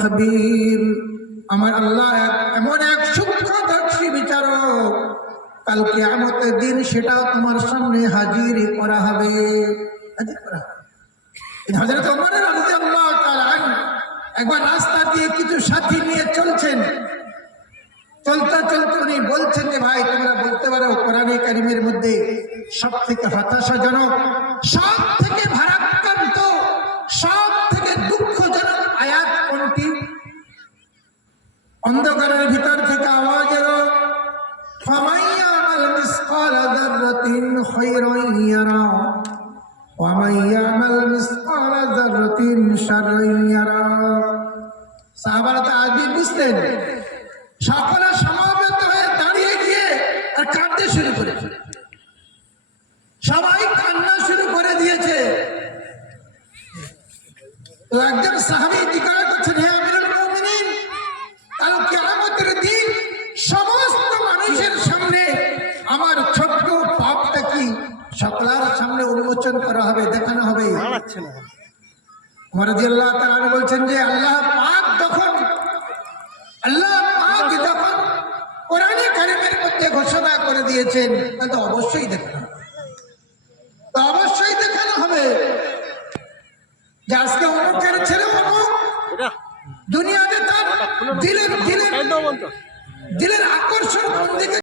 খবীর। আমার আল্লাহ এমন এক সূক্ষ্মদর্শী বিচারক, কাল কিয়ামতের দিন সেটা তোমার সামনে হাজির করা হবে। হযরত ওমর রাদিয়াল্লাহু তাআলা একবার রাস্তা দিয়ে কিছু সাথী নিয়ে চলছেন, চলতে চলতে উনি বলছেন যে ভাই তোমরা বলতে পারো কোরআনে কারীমের মধ্যে সব থেকে হতাশাজনক, সব থেকে ভারাক্রান্ত, সব থেকে দুঃখজনক আয়াত কোনটি? অন্ধকারের ভিতর থেকে আওয়াজ এলো, ফামাইয়ামাল মিসকাল যাররাতিন খায়রান ইয়ারা ওয়া মাইয়ামাল মিসকাল যাররাতিন শাররান ইয়ারা। সাহাবারা তো আগে বুঝতেন, সকলে সমাবেত হয়ে দাঁড়িয়ে গিয়ে আর কাঁদতে শুরু করেছে, সবাই কান্না শুরু করে দিয়েছে। তো একজন সাহাবী জিজ্ঞাসা করছেন, হে আমিরুল মুমিনিন, কাল কিয়ামতের দিন সমস্ত মানুষের সামনে আমার ছোট্ট পাপটা কি সকলের সামনে উন্মোচন করা হবে, দেখানো হবে? ওমর রাদিয়াল্লাহু তাআলা বলছেন যে আল্লাহ পাক যখন কোরআনে কারীমের মধ্যে ঘোষণা করে দিয়েছেন, তা তো অবশ্যই দেখানো হবে, অবশ্যই দেখানো হবে যে আজকে অমুকের ছেলে অমুক দুনিয়াতে তার দিলের